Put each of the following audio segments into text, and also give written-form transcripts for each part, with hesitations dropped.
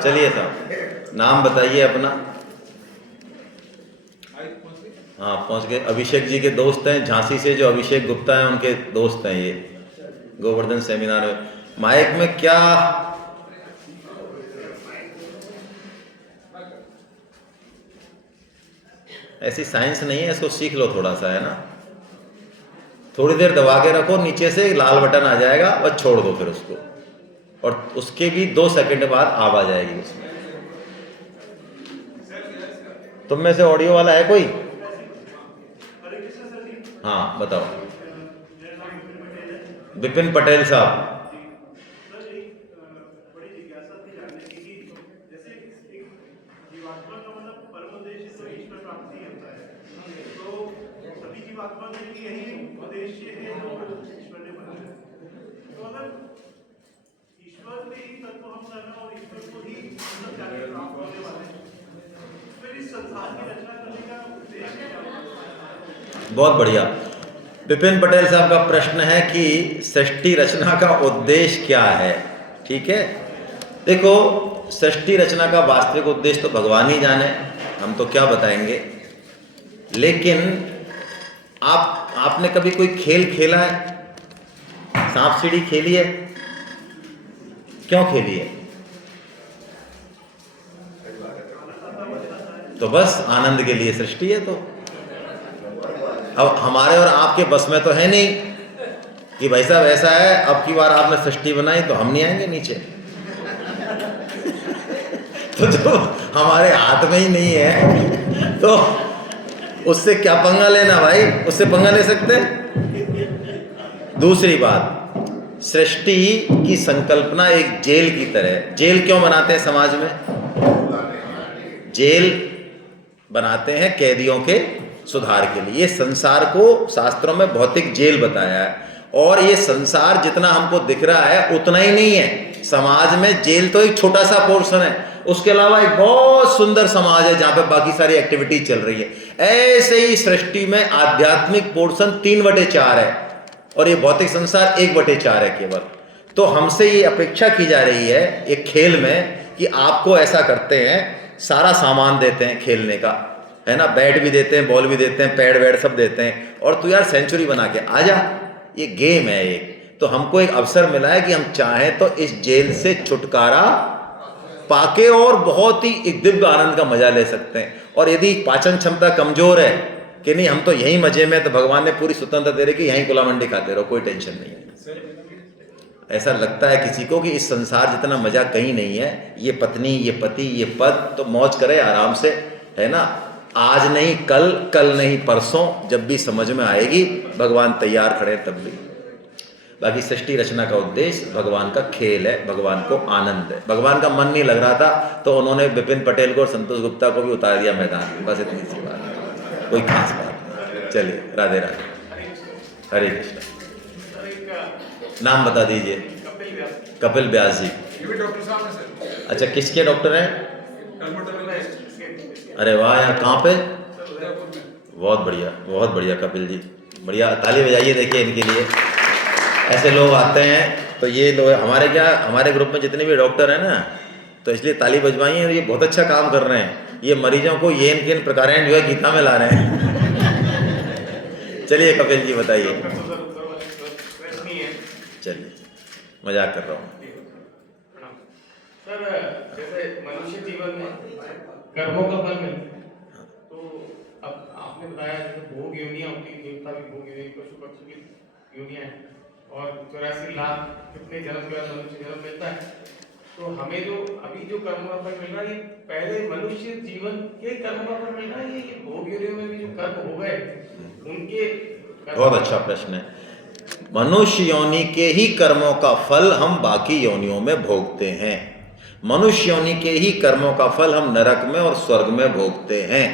चलिए साहब, नाम बताइए अपना। हाँ पहुँच गए। अभिषेक जी के दोस्त हैं झांसी से, जो अभिषेक गुप्ता हैं उनके दोस्त हैं ये, गोवर्धन सेमिनार में। माइक में क्या ऐसी साइंस नहीं है, इसको सीख लो थोड़ा सा, है ना। थोड़ी देर दबा के रखो, नीचे से लाल बटन आ जाएगा, बस छोड़ दो फिर उसको, और उसके भी 2 सेकंड बाद आवाज आएगी उसमें। तुम में से ऑडियो वाला है कोई? हाँ बताओ। विपिन पटेल साहब। बहुत बढ़िया। विपिन पटेल साहब का प्रश्न है कि सृष्टि रचना का उद्देश्य क्या है। ठीक है, देखो सृष्टि रचना का वास्तविक उद्देश्य तो भगवान ही जाने, हम तो क्या बताएंगे। लेकिन आपने कभी कोई खेल खेला है? सांप सीढ़ी खेली है? क्यों खेली है? तो बस आनंद के लिए सृष्टि है। तो अब हमारे और आपके बस में तो है नहीं कि भाई साहब ऐसा है, अब की बार आपने सृष्टि बनाई तो हम नहीं आएंगे नीचे। तो जो हमारे हाथ में ही नहीं है तो उससे क्या पंगा लेना भाई, उससे पंगा ले सकते हैं। दूसरी बात, सृष्टि की संकल्पना एक जेल की तरह है। जेल क्यों बनाते हैं समाज में? जेल बनाते हैं कैदियों के सुधार के लिए। ये संसार को शास्त्रों में भौतिक जेल बताया है, और ये संसार जितना हमको दिख रहा है उतना ही नहीं है। समाज में जेल तो एक छोटा सा पोर्शन है, उसके अलावा एक बहुत सुंदर समाज है जहां पे बाकी सारी एक्टिविटी चल रही है। ऐसे ही सृष्टि में आध्यात्मिक पोर्शन 3/4 है, और ये भौतिक संसार 1/4 है केवल। तो हमसे ये अपेक्षा की जा रही है एक खेल में कि आपको ऐसा करते हैं, सारा सामान देते हैं खेलने का, है ना, बैट भी देते हैं, बॉल भी देते हैं, पैड वैड सब देते हैं, और तू यार सेंचुरी बना के आ जा। ये गेम है एक। तो हमको एक अवसर मिला है कि हम चाहें तो इस जेल से छुटकारा पाके और बहुत ही एक दिव्य आनंद का मजा ले सकते हैं। और यदि पाचन क्षमता कमजोर है कि नहीं हम तो यही मजे में, तो भगवान ने पूरी स्वतंत्रता दे रही कि यहीं कुला मंडी खाते रहो, कोई टेंशन नहीं है। ऐसा लगता है किसी को कि इस संसार जितना मजा कहीं नहीं है, ये पत्नी, ये पति, ये पद, तो मौज करे आराम से, है ना। आज नहीं कल, कल नहीं परसों, जब भी समझ में आएगी भगवान तैयार खड़े तब भी। बाकी सृष्टि रचना का उद्देश्य भगवान का खेल है, भगवान को आनंद है। भगवान का मन नहीं लग रहा था तो उन्होंने विपिन पटेल को और संतोष गुप्ता को भी उतार दिया मैदान में, बस इतनी सी बात, कोई खास बात नहीं। चलिए राधे राधे, हरे कृष्ण। नाम बता दीजिए। कपिल व्यास जी। अच्छा, किसके डॉक्टर हैं? अरे वाह यार, कहाँ पे? बहुत बढ़िया, बहुत बढ़िया कपिल जी, बढ़िया। ताली बजाइए देखिए इनके लिए। ऐसे लोग आते हैं तो ये लोग हमारे ग्रुप में जितने भी डॉक्टर हैं ना, तो इसलिए ताली बजवाइए, ये बहुत अच्छा काम कर रहे हैं। ये मरीजों को ये इनके प्रकारायण जो है गीता में ला रहे हैं। चलिए कपिल जी बताइए। चलिए, मजाक कर रहा हूँ सर। जैसे मनुष्य जीवन में कर्मों का फल मिलता है, तो अब आपने बताया जैसे भोग योनियां होती है, देवता भी भोग योनि, पशु पक्षी भी योनियां हैं, और 84 लाख कितने जन्म के बाद मनुष्य जन्म मिलता है। तो हमें जो अभी जो कर्मों का फल मिल रहा है, ये पहले मनुष्य जीवन के कर्मों का फल मिल रहा है, ये भोग योनियों में भी जो कर्म हो गए उनके। बहुत अच्छा प्रश्न है। मनुष्य योनि के ही कर्मों का फल हम बाकी योनियों में भोगते हैं। मनुष्य योनि के ही कर्मों का फल हम नरक में और स्वर्ग में भोगते हैं,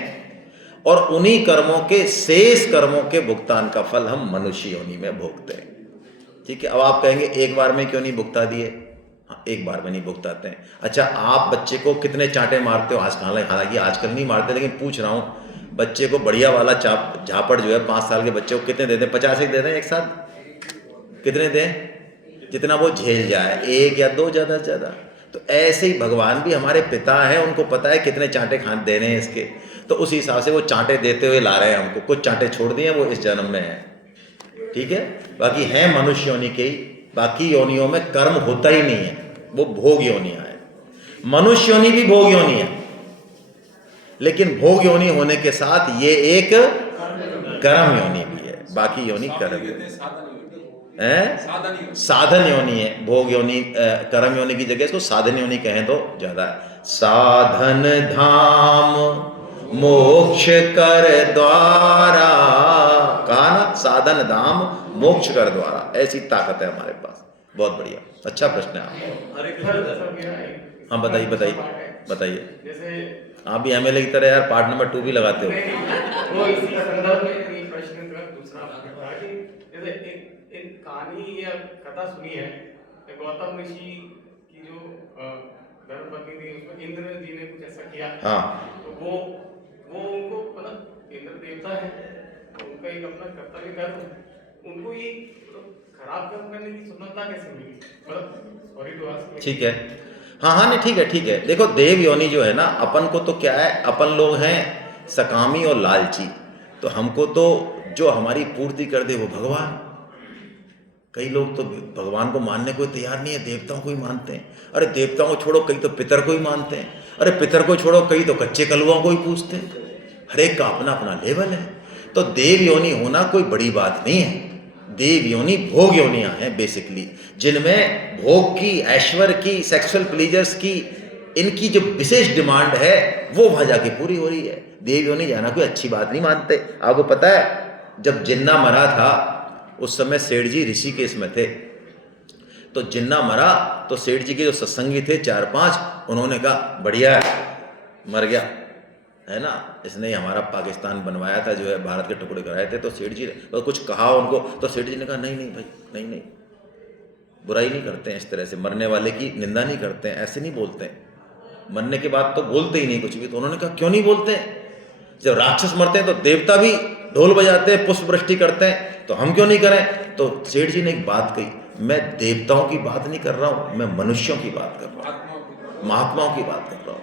और उन्हीं कर्मों के शेष कर्मों के भुगतान का फल हम मनुष्य योनि में भोगते हैं। ठीक है, अब आप कहेंगे एक बार में क्यों नहीं भुगता दिए? हाँ, एक बार में नहीं भुगताते हैं। अच्छा, आप बच्चे को कितने चांटे मारते हो? आज हालांकि आजकल नहीं मारते, लेकिन पूछ रहा हूँ, बच्चे को बढ़िया वाला झापड़ जो है 5 साल के बच्चे को कितने देते हैं? 50 एक देते हैं एक साथ? कितने दें? जितना वो झेल जाए, 1 या 2 ज़्यादा से ज़्यादा। तो ऐसे ही भगवान भी हमारे पिता हैं, उनको पता है कितने चांटे खान देने हैं इसके, तो उस हिसाब से वो चांटे देते हुए ला रहे हैं हमको। कुछ चांटे छोड़ दिए वो इस जन्म में हैं, ठीक है। बाकी हैं मनुष्य योनि के ही, बाकी योनियों में कर्म होता ही नहीं है, वो भोग योनियां हैं। मनुष्य योनि भी भोग योनि है, लेकिन भोग योनि होने के साथ ये एक कर्म योनि भी है, बाकी योनि कर्म योनि है, साधन योनि है। भोग योनि कर्म योनि की जगह इसको साधन योनि कहें तो ज्यादा है। साधन धाम मोक्ष कर द्वारा, कहा ना, साधन धाम मोक्ष कर द्वारा, ऐसी ताकत है हमारे पास। बहुत बढ़िया, अच्छा प्रश्न है आपका। हाँ बताइए बताइए बताइए। जैसे आप भी एमएलए की तरह यार पार्ट नंबर 2 भी लगाते हो। वो इसी संदर्भ में ये प्रश्न का दूसरा था कि जैसे एक कहानी या कथा सुनी है गौतम ऋषि की, जो धर्मपत्नी थी, उसमें इंद्र जी ने कुछ ऐसा किया। हाँ, तो वो उनको, मतलब इंद्र देवता है, तो उनका एक अपना कर्तव्य कर्म, उनको ये खराब कर्म करने की स्वतंत्रता कैसे मिली? मतलब सॉरी टू आस्क। ठीक है, हाँ हाँ नहीं ठीक है ठीक है। देखो देव योनि जो है ना, अपन को तो क्या है, अपन लोग हैं सकामी और लालची, तो हमको तो जो हमारी पूर्ति कर दे वो भगवान। कई लोग तो भगवान को मानने को तैयार नहीं है, देवताओं को ही मानते हैं। अरे देवताओं को छोड़ो, कई तो पितर को ही मानते हैं। अरे पितर को छोड़ो, कई तो कच्चे कलुओं को ही पूछते हैं। हर एक का अपना अपना लेवल है। तो देव योनि होना कोई बड़ी बात नहीं है। देव योनि भोग योनियां हैं बेसिकली, जिनमें भोग की, ऐश्वर्य की, सेक्सुअल प्लीजर्स की, इनकी जो विशेष डिमांड है वो वहां जाके पूरी हो रही है। देव योनि जाना कोई अच्छी बात नहीं मानते। आपको पता है जब जिन्ना मरा था उस समय सेठ जी ऋषिकेश में थे, तो जिन्ना मरा तो सेठ जी के जो सत्संगी थे 4-5, उन्होंने कहा बढ़िया मर गया है ना, इसने हमारा पाकिस्तान बनवाया था, जो है भारत के टुकड़े कराए थे। तो सेठ जी ने कुछ कहा उनको, तो सेठ जी ने कहा नहीं नहीं भाई, नहीं नहीं, बुराई नहीं करते हैं इस तरह से, मरने वाले की निंदा नहीं करते हैं, ऐसे नहीं बोलते हैं, मरने के बाद तो बोलते ही नहीं कुछ भी। तो उन्होंने कहा क्यों नहीं बोलते हैं? जब राक्षस मरते हैं तो देवता भी ढोल बजाते हैं, पुष्प वृष्टि करते हैं, तो हम क्यों नहीं करें? तो सेठ जी ने एक बात कही, मैं देवताओं की बात नहीं कर रहा हूं, मैं मनुष्यों की बात कर रहा हूं, महात्माओं की बात कर रहा हूं।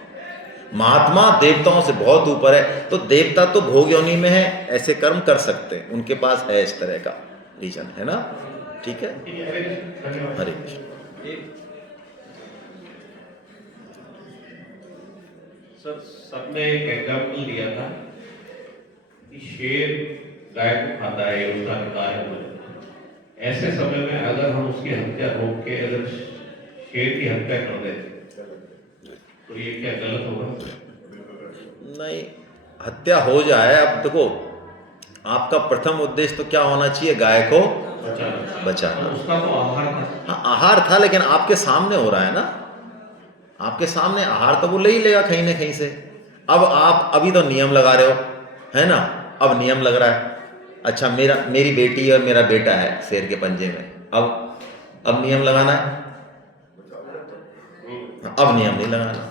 महात्मा देवताओं से बहुत ऊपर है। तो देवता तो भोग योनि में है, ऐसे कर्म कर सकते हैं, उनके पास है इस तरह का रीजन, है ना। ठीक है, हरे कृष्ण। सर सबने एक एग्जाम्पल दिया था कि शेर गाय को खाता है, उसका निकाय हो जाता है। ऐसे समय में अगर हम उसकी हत्या रोक के अगर शेर की हत्या कर देते तो ये क्या गलत होगा? नहीं, हत्या हो जाए, अब देखो आपका प्रथम उद्देश्य तो क्या होना चाहिए, गाय को बचाना। उसका तो आहार था। हाँ आहार था, लेकिन आपके सामने हो रहा है ना, आपके सामने आहार तो वो ले ही लेगा कहीं ना कहीं से। अब आप अभी तो नियम लगा रहे हो, है ना, अब नियम लग रहा है। अच्छा मेरी बेटी और मेरा बेटा है शेर के पंजे में, अब नियम लगाना है, अब नियम नहीं लगाना।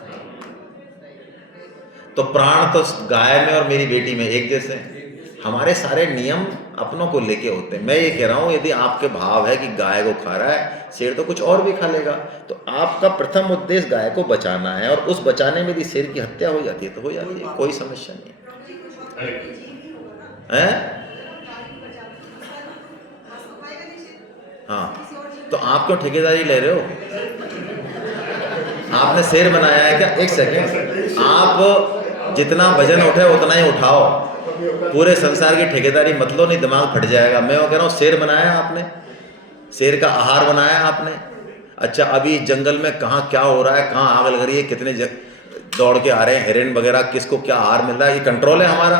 तो प्राण तो गाय में और मेरी बेटी में एक जैसे हैं। हमारे सारे नियम अपनों को लेके होते हैं। मैं ये कह रहा हूं, यदि आपके भाव है कि गाय को खा रहा है, शेर तो कुछ और भी खा लेगा, तो आपका प्रथम उद्देश्य गाय को बचाना है, और उस बचाने में यदि शेर की हत्या हो जाती है तो हो जाती है, कोई समस्या नहीं है। हाँ, तो आप क्यों ठेकेदारी ले रहे हो? आपने शेर बनाया है क्या? एक सेकेंड, आप जितना वजन उठे उतना ही उठाओ, पूरे संसार की ठेकेदारी मत लो, नहीं दिमाग फट जाएगा। मैं वो कह रहा हूँ, शेर बनाया आपने, शेर का आहार बनाया आपने। अच्छा अभी जंगल में कहाँ क्या हो रहा है, कहाँ आग लग रही है, कितने दौड़ के आ रहे हैं हिरन वगैरह, किसको क्या आहार मिल रहा है, ये कंट्रोल है हमारा?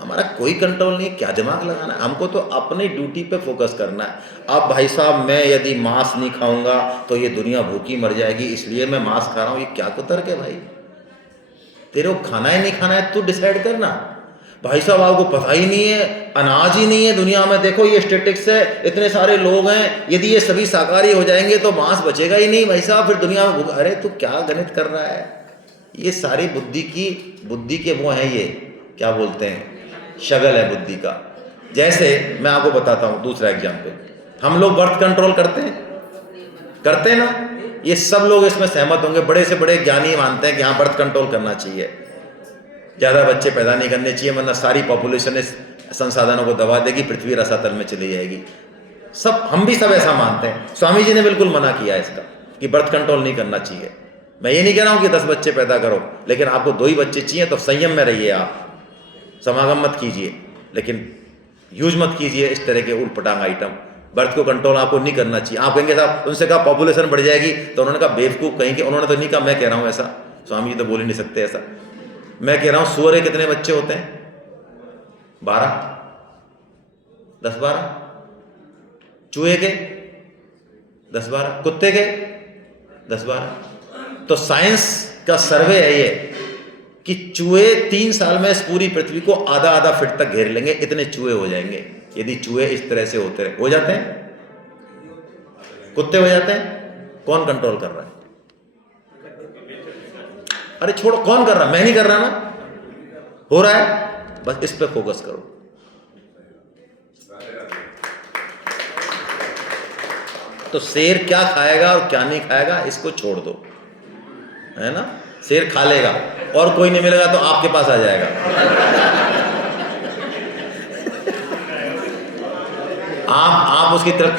हमारा कोई कंट्रोल नहीं है। क्या दिमाग लगाना है? हमको तो अपनी ड्यूटी पे फोकस करना है। अब भाई साहब मैं यदि मांस नहीं खाऊंगा तो ये दुनिया भूखी मर जाएगी, इसलिए मैं मांस खा रहा हूँ, ये क्या कुतर्क है भाई? तेरे को खाना है नहीं खाना है तू डिसाइड करना। भाई साहब आपको पता ही नहीं है, अनाज ही नहीं है दुनिया में, देखो ये स्टेटिक्स है, इतने सारे लोग हैं, यदि ये सभी शाकाहारी हो जाएंगे तो मांस बचेगा ही नहीं भाई साहब, फिर दुनिया में भूख। अरे तू क्या गणित कर रहा है? ये सारी बुद्धि के वो हैं, ये क्या बोलते हैं, शगल है बुद्धि का। जैसे मैं आपको बताता हूँ दूसरा एग्जाम्पल, हम लोग बर्थ कंट्रोल करते हैं ना, ये सब लोग इसमें सहमत होंगे, बड़े से बड़े ज्ञानी मानते हैं कि हाँ बर्थ कंट्रोल करना चाहिए, ज़्यादा बच्चे पैदा नहीं करने चाहिए, वरना सारी पॉपुलेशन इस संसाधनों को दबा देगी, पृथ्वी रसातल में चली जाएगी। सब, हम भी सब ऐसा मानते हैं। स्वामी जी ने बिल्कुल मना किया इसका कि बर्थ कंट्रोल नहीं करना चाहिए। मैं ये नहीं कह रहा हूँ कि 10 बच्चे पैदा करो, लेकिन आपको 2 ही बच्चे चाहिए तो संयम में रहिए, आप समागम मत कीजिए, लेकिन यूज मत कीजिए इस तरह के उल्ट पटांग आइटम। बर्थ को कंट्रोल आपको नहीं करना चाहिए। आप कहेंगे साहब, उनसे कहा पॉपुलेशन बढ़ जाएगी, तो उन्होंने कहा बेवकूफ़ कहीं के, उन्होंने तो नहीं कहा, मैं कह रहा हूँ ऐसा, स्वामी जी तो बोल ही नहीं सकते ऐसा। मैं कह रहा हूँ सूअर के कितने बच्चे होते हैं? 12, 10-12। चूहे के 10-12, कुत्ते के 10-12। तो साइंस का सर्वे है ये कि चूहे 3 साल में इस पूरी पृथ्वी को आधा आधा फीट तक घेर लेंगे, इतने चूहे हो जाएंगे यदि चूहे इस तरह से होते रहे। हो जाते हैं, कुत्ते हो जाते हैं। कौन कंट्रोल कर रहा है? अरे छोड़ो, कौन कर रहा है? मैं नहीं कर रहा ना, हो रहा है, बस इस पे फोकस करो। तो शेर क्या खाएगा और क्या नहीं खाएगा इसको छोड़ दो, है ना। शेर खा लेगा और कोई नहीं मिलेगा तो आपके पास आ जाएगा। आप उसकी तरफ